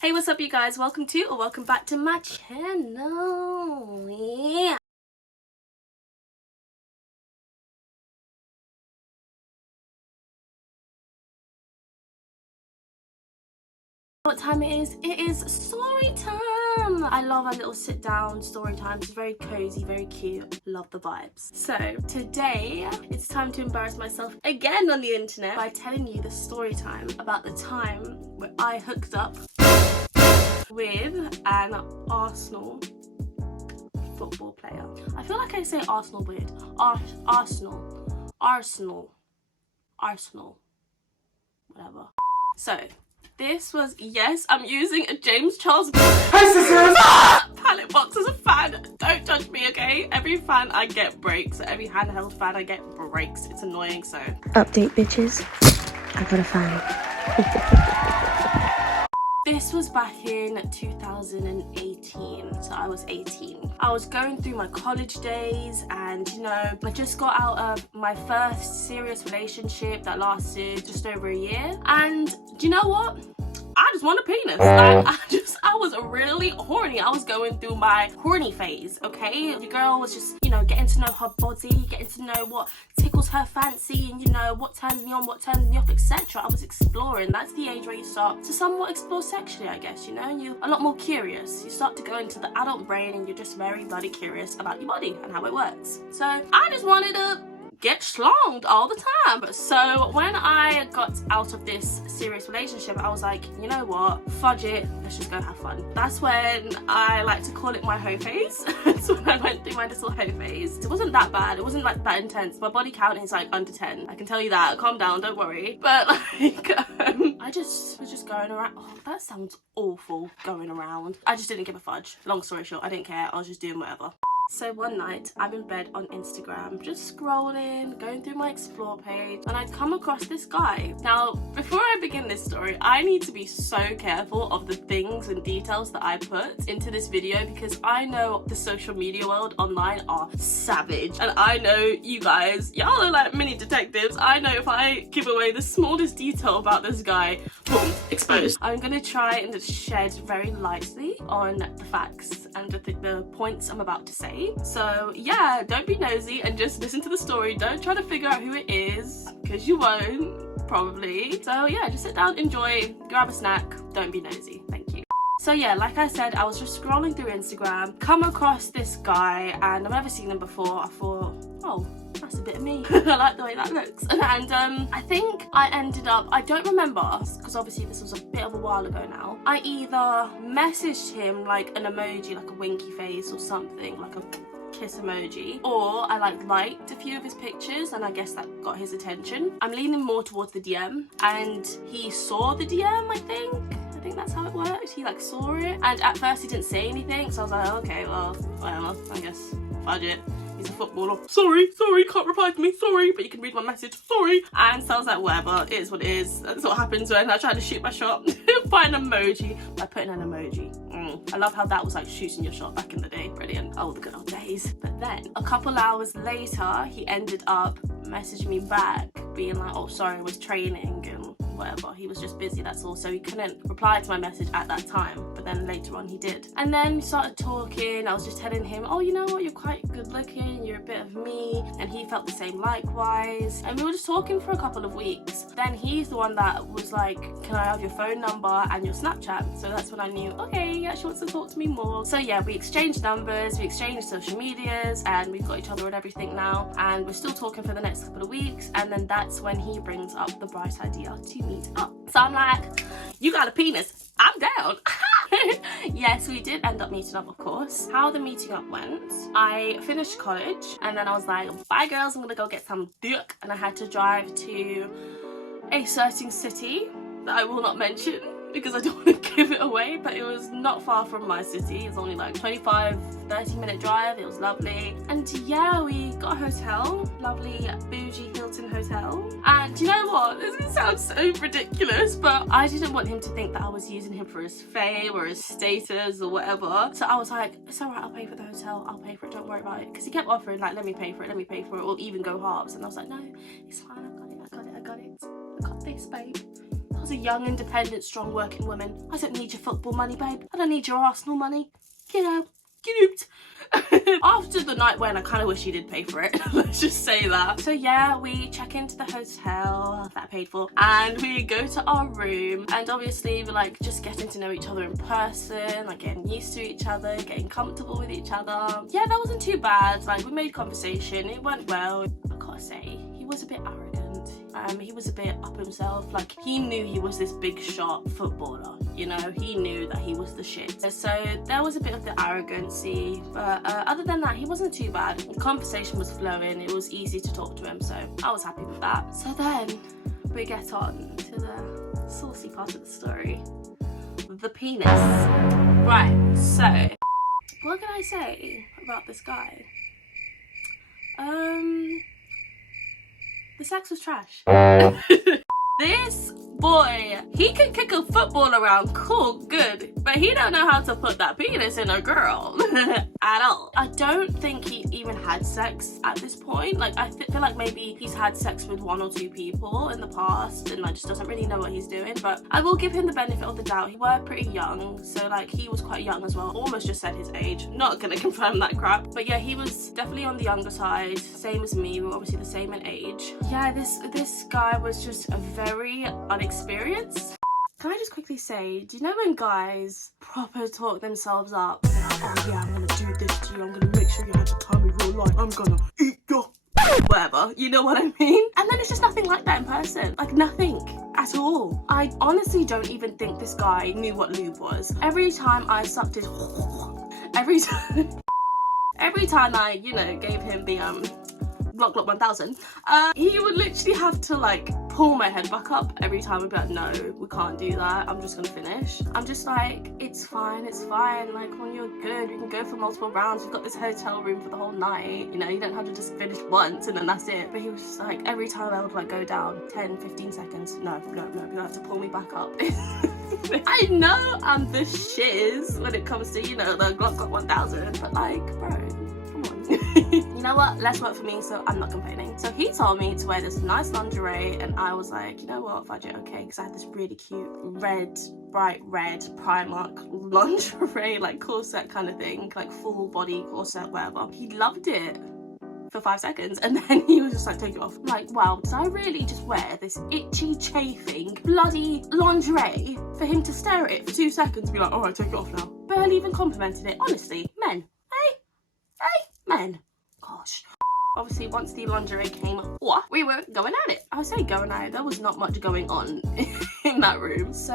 Hey, what's up you guys? Welcome to or welcome back to my channel. Yeah. What time it is? It is story time. I love our little sit down story time. It's very cozy, very cute. Love the vibes. So today it's time to embarrass myself again on the internet by telling you the story time about the time where I hooked up with an Arsenal football player. I feel like I say Arsenal weird. Arsenal, whatever. So this was, yes, I'm using a James Charles palette box as a fan. Don't judge me, okay? Every fan I get breaks. Every handheld fan I get breaks. It's annoying, so. Update, bitches. I got a fan. This was back in 2018, so I was 18. I was going through my college days and, you know, I just got out of my first serious relationship that lasted just over a year. And do you know what? I just want a penis. Like, I was really horny. I was going through my horny phase, okay? The girl was just, you know, getting to know her body, getting to know what tickles her fancy and, you know, what turns me on, what turns me off, etc. I was exploring. That's the age where you start to somewhat explore sexually, I guess, you know? And you're a lot more curious. You start to go into the adult brain and you're just very bloody curious about your body and how it works. So I just wanted to get schlonged all the time. So when I got out of this serious relationship, I was like, you know what, fudge it, let's just go have fun. That's when I like to call it my hoe phase. So when I went through my little hoe phase, it wasn't that bad, it wasn't like that intense. My body count is like under 10, I can tell you that. Calm down, don't worry. But like I just was just going around. Oh, that sounds awful, going around. I just didn't give a fudge. Long story short, I didn't care, I was just doing whatever. So one night, I'm in bed on Instagram, just scrolling, going through my explore page, and I come across this guy. Now, before I begin this story, I need to be so careful of the things and details that I put into this video because I know the social media world online are savage. And I know you guys, y'all are like mini detectives. I know if I give away the smallest detail about this guy, boom, exposed. I'm gonna try and just shed very lightly on the facts and the points I'm about to say. So yeah, don't be nosy and just listen to the story. Don't try to figure out who it is because you won't, probably. So yeah, just sit down, enjoy, grab a snack, don't be nosy. Thank you. So yeah, like I said, I was just scrolling through Instagram, come across this guy, and I've never seen him before. I thought, oh, that's a bit of me. I like the way that looks. And I think I ended up, I don't remember, because obviously this was a bit of a while ago now. I either messaged him like an emoji, like a winky face or something, like a kiss emoji, or I liked a few of his pictures and I guess that got his attention. I'm leaning more towards the DM and he saw the DM, I think that's how it worked. He like saw it and at first he didn't say anything, so I was like, okay, well, whatever, I guess, fudge it. He's a footballer. Sorry, can't reply to me, sorry, but you can read my message, sorry. And so I was like, whatever, it is what it is. That's what happens when I try to shoot my shot by an emoji, by putting an emoji. I love how that was like shooting your shot back in the day. Brilliant. Oh, the good old days. But then a couple hours later, he ended up messaging me back, being like, oh, sorry, I was training and whatever. He was just busy, that's all. So he couldn't reply to my message at that time, but then later on he did. And then we started talking. I was just telling him, oh, you know what, you're quite good looking, you're a bit of me. And he felt the same likewise. And we were just talking for a couple of weeks. Then he's the one that was like, can I have your phone number and your Snapchat? So that's when I knew, okay, yeah, she wants to talk to me more. So yeah, we exchanged numbers, we exchanged social medias, and we've got each other and everything now. And we're still talking for the next couple of weeks. And then that's when he brings up the bright idea to meet up. So I'm like, you got a penis, I'm down. Yes, we did end up meeting up, of course. How the meeting up went, I finished college and then I was like, bye girls, I'm gonna go get some dick. And I had to drive to a certain city that I will not mention because I don't want to give it away, but it was not far from my city. It was only like 25-30 minute drive. It was lovely. And yeah, we got a hotel, lovely bougie Hilton hotel. And you know what, this sounds so ridiculous, but I didn't want him to think that I was using him for his fame or his status or whatever. So I was like, it's alright, I'll pay for the hotel, I'll pay for it, don't worry about it. Because he kept offering like, let me pay for it, or even go halves. And I was like, no, it's fine, I got this, babe. was a young, independent, strong working woman. I don't need your football money, babe. I don't need your Arsenal money. You know, cute. After the night when I kind of wish you did pay for it. Let's just say that. So yeah, we check into the hotel that I paid for and we go to our room, and obviously we're like just getting to know each other in person, like getting used to each other, getting comfortable with each other. Yeah, that wasn't too bad. Like, we made conversation, it went well. I gotta say, he was a bit arrogant. He was a bit up himself. Like, he knew he was this big shot footballer, you know, he knew that he was the shit. So there was a bit of the arrogancy, but other than that, he wasn't too bad. The conversation was flowing, it was easy to talk to him, so I was happy with that. So then we get on to the saucy part of the story, the penis. Right, so what can I say about this guy? The sex was trash. This boy, he can kick a football around, cool, good, but he don't know how to put that penis in a girl at all. I don't think he even had sex at this point. Like, I feel like maybe he's had sex with 1 or 2 people in the past and like just doesn't really know what he's doing, but I will give him the benefit of the doubt. He were pretty young, so like he was quite young as well. Almost just said his age, not gonna confirm that crap, but yeah, he was definitely on the younger side, same as me. We were obviously the same in age. Yeah, this guy was just a very unexperienced. Can I just quickly say, do you know when guys proper talk themselves up? They're like, oh yeah, I'm gonna do this to you, I'm gonna make sure you have the time of your life, I'm gonna eat your whatever, you know what I mean? And then it's just nothing like that in person. Like, nothing at all. I honestly don't even think this guy knew what lube was. Every time I sucked his every time I, you know, gave him the Glock 1000, he would literally have to like pull my head back up every time and be like, no, we can't do that, I'm just gonna finish. I'm just like, it's fine, like when you're good, you can go for multiple rounds, we've got this hotel room for the whole night, you know, you don't have to just finish once and then that's it. But he was just like, every time I would like go down 10-15 seconds, no, you have to pull me back up. I know I'm the shiz when it comes to, you know, the Glock 1000, but like, bro, come on. You know what, less work for me, so I'm not complaining. So he told me to wear this nice lingerie and I was like, you know what, fudge it, okay, because I had this really cute red, bright red Primark lingerie, like corset kind of thing, like full body corset, whatever. He loved it for 5 seconds and then he was just like, take it off. I'm like, wow, did I really just wear this itchy, chafing, bloody lingerie for him to stare at it for 2 seconds and be like, alright, take it off now? Barely even complimented it. Honestly, men, men, gosh. Obviously, once the lingerie came off, we were going at it. I say going at it, there was not much going on in that room. So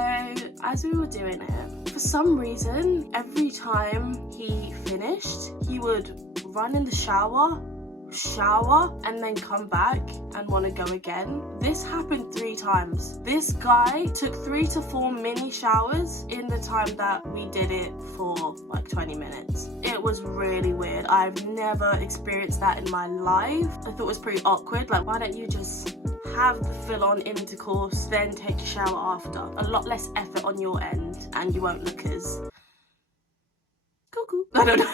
as we were doing it, for some reason, every time he finished, he would run in the shower, and then come back and want to go again. This happened 3 times. This guy took 3 to 4 mini showers in the time that we did it for like 20 minutes. It was really weird. I've never experienced that in my life. I thought it was pretty awkward. Like, why don't you just have the full-on intercourse, then take a shower after? A lot less effort on your end and you won't look as cuckoo. I don't know.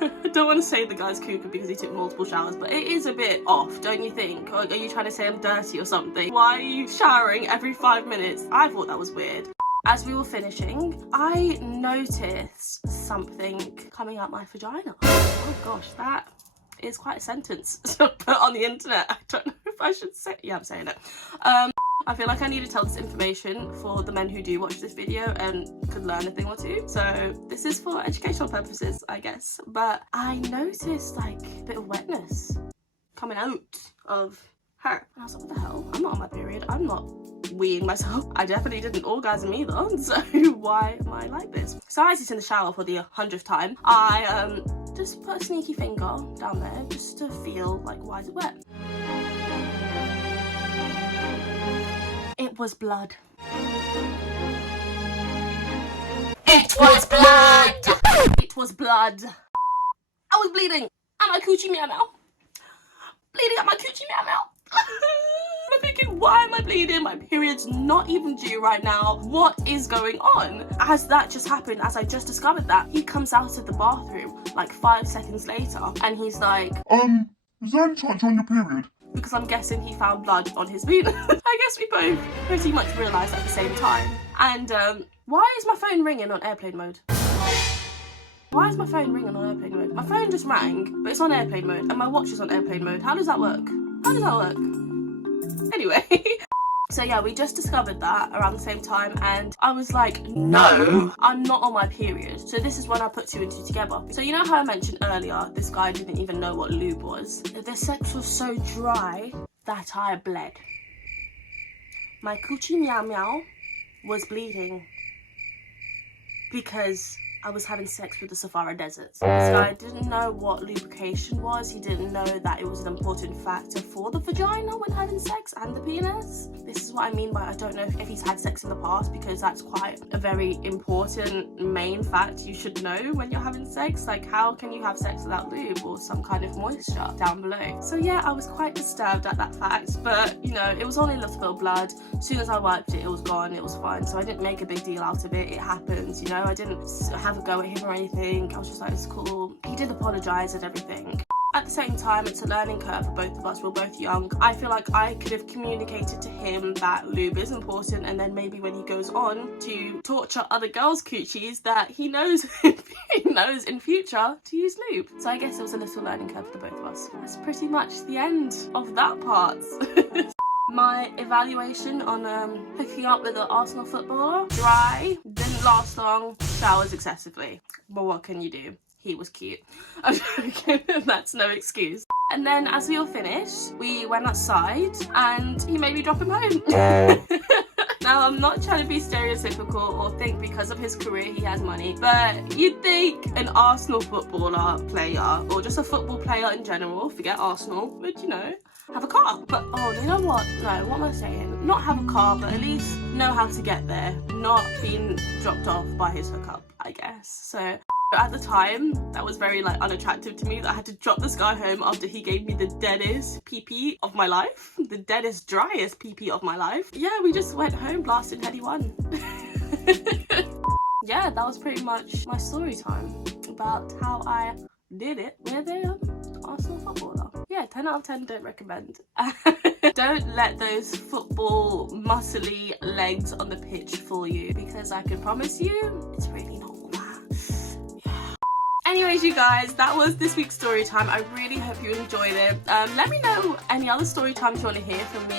I don't want to say the guy's cuckoo because he took multiple showers, but it is a bit off, don't you think? Or are you trying to say I'm dirty or something? Why are you showering every 5 minutes? I thought that was weird. As we were finishing, I noticed something coming out my vagina. Oh gosh, that is quite a sentence to put on the internet. I don't know if I should say, yeah, I'm saying it. I feel like I need to tell this information for the men who do watch this video and could learn a thing or two. So this is for educational purposes, I guess. But I noticed like a bit of wetness coming out of her. And I was like, what the hell? I'm not on my period. I'm not weeing myself. I definitely didn't orgasm either. So why am I like this? So as he's in the shower for the 100th time, I just put a sneaky finger down there just to feel like, why is it wet? It was blood. It was blood! It was blood. I was bleeding at my coochie meow meow. Bleeding at my coochie meow meow. I'm thinking, why am I bleeding? My period's not even due right now. What is going on? As that just happened, as I just discovered that, he comes out of the bathroom like 5 seconds later and he's like, is there any chance you're on your period? because I'm guessing he found blood on his penis. I guess we both pretty much realised at the same time. And why is my phone ringing on airplane mode? Why is my phone ringing on airplane mode? My phone just rang, but it's on airplane mode, and my watch is on airplane mode. How does that work? How does that work? Anyway. So yeah, we just discovered that around the same time, and I was like, no, I'm not on my period. So this is when I put two and two together. So you know how I mentioned earlier, this guy didn't even know what lube was? The sex was so dry that I bled. My coochie meow meow was bleeding because I was having sex with the Sahara Desert. This guy didn't know what lubrication was. He didn't know that it was an important factor for the vagina when having sex and the penis. This is what I mean by I don't know if he's had sex in the past, because that's quite a very important main fact you should know when you're having sex. Like, how can you have sex without lube or some kind of moisture down below? So yeah, I was quite disturbed at that fact, but you know, it was only a little bit of blood. As soon as I wiped it, it was gone, it was fine. So I didn't make a big deal out of it. It happens, you know. I didn't have a go at him or anything. I was just like, it's cool. He did apologise and everything. At the same time, it's a learning curve for both of us. We're both young. I feel like I could have communicated to him that lube is important, and then maybe when he goes on to torture other girls' coochies, that he knows in future to use lube. So I guess it was a little learning curve for the both of us. That's pretty much the end of that part. My evaluation on hooking up with an Arsenal footballer: dry, didn't last long, showers excessively. But what can you do? He was cute. I'm joking, that's no excuse. And then as we all finished, we went outside and he made me drop him home. Now, I'm not trying to be stereotypical or think because of his career he has money, but you'd think an Arsenal footballer player, or just a football player in general, forget Arsenal, would, you know, have a car. But oh, you know what? No, what am I saying? Not have a car, but at least know how to get there, not being dropped off by his hookup, I guess. So at the time, that was very like unattractive to me, that I had to drop this guy home after he gave me the deadest pee-pee of my life, the deadest, driest pee-pee of my life. Yeah, we just went home blasting Heady One. Yeah, that was pretty much my story time about how I did it with a Arsenal footballer. Yeah, 10 out of 10, don't recommend. Don't let those football muscly legs on the pitch fool you, because I can promise you, it's really not all that. Anyways, you guys, that was this week's story time. I really hope you enjoyed it. Let me know any other story times you want to hear from me,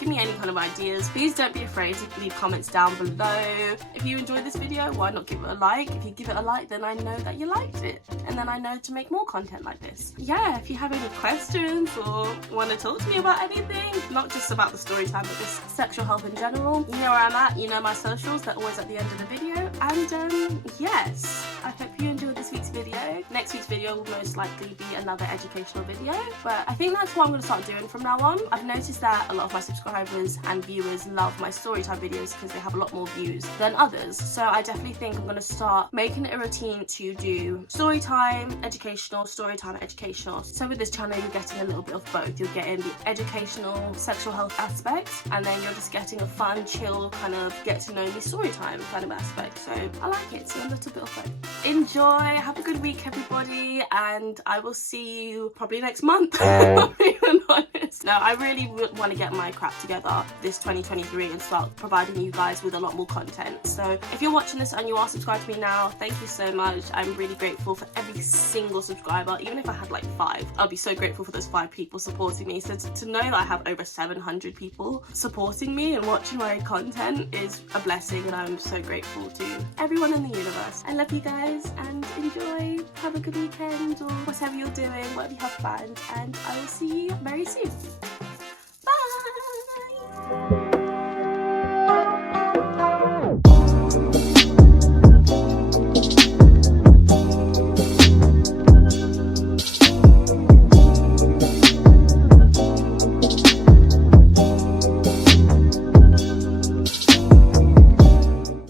give me any kind of ideas. Please don't be afraid to leave comments down below. If you enjoyed this video, why not give it a like? If you give it a like, then I know that you liked it, and then I know to make more content like this. Yeah, if you have any questions or want to talk to me about anything, not just about the story time, but just sexual health in general, you know where I'm at, you know my socials, they're always at the end of the video. And yes, I hope you enjoyed this week's video. Next week's video will most likely be another educational video, but I think that's what I'm going to start doing from now on. I've noticed that a lot of my subscribers and viewers love my storytime videos because they have a lot more views than others. So I definitely think I'm going to start making it a routine to do storytime, educational, storytime, educational. So with this channel, you're getting a little bit of both. You're getting the educational, sexual health aspects, and then you're just getting a fun, chill, kind of get to know me storytime kind of aspect. So I like it, so a little bit of both. Enjoy, have a good week, everybody, and I will see you probably next month. I'm even honest. No, I really want to get my crap together this 2023 and start providing you guys with a lot more content. So if you're watching this and you are subscribed to me now, thank you so much. I'm really grateful for every single subscriber. Even if I had like 5, I'll be so grateful for those 5 people supporting me. So to know that I have over 700 people supporting me and watching my content is a blessing, and I'm so grateful to everyone in the universe. I love you guys, and enjoy. Have a good weekend or whatever you're doing, whatever you have planned, and I will see you very soon.